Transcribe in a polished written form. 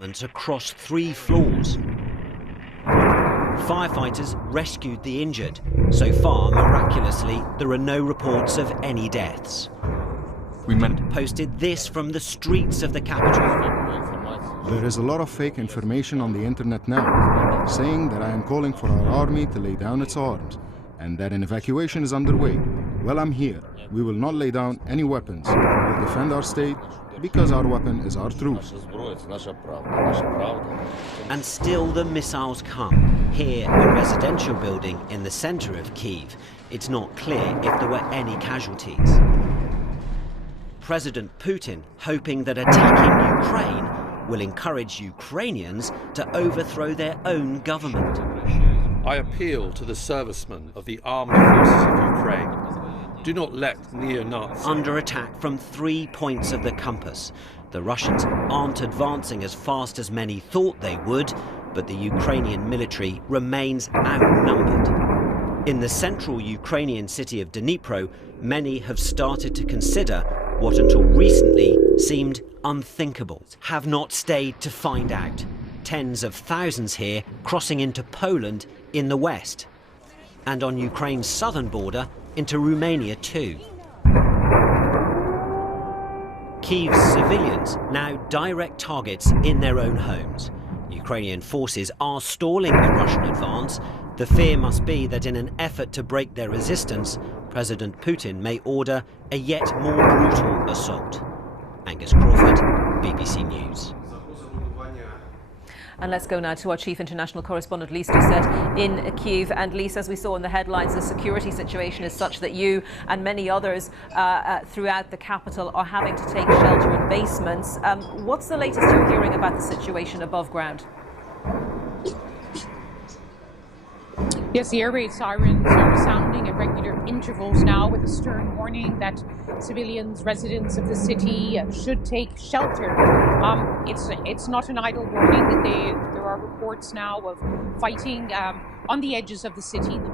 across 3 floors. Firefighters rescued the injured. So far, miraculously, there are no reports of any deaths. We posted this from the streets of the capital. There is a lot of fake information on the internet now, saying that I am calling for our army to lay down its arms, and that an evacuation is underway. Well, I'm here. We will not lay down any weapons. We will defend our state, because our weapon is our truth. And still the missiles come. Here, a residential building in the center of Kyiv. It's not clear if there were any casualties. President Putin hoping that attacking Ukraine will encourage Ukrainians to overthrow their own government. I appeal to the servicemen of the armed forces of Ukraine. Do not let neo-Nazis... Under attack from 3 points of the compass. The Russians aren't advancing as fast as many thought they would, but the Ukrainian military remains outnumbered. In the central Ukrainian city of Dnipro, many have started to consider what until recently seemed unthinkable. Have not stayed to find out. Tens of thousands here crossing into Poland in the west. And on Ukraine's southern border, into Romania too. Kyiv's civilians now direct targets in their own homes. Ukrainian forces are stalling the Russian advance. The fear must be that in an effort to break their resistance, President Putin may order a yet more brutal assault. Angus Crawford, BBC News. And let's go now to our chief international correspondent, Lisa Doucette, in Kyiv. And Lisa, as we saw in the headlines, the security situation is such that you and many others throughout the capital are having to take shelter in basements. What's the latest you're hearing about the situation above ground? Yes, the air raid sirens are sounding at regular intervals now, with a stern warning that civilians, residents of the city should take shelter. It's not an idle warning. There are reports now of fighting on the edges of the city, in the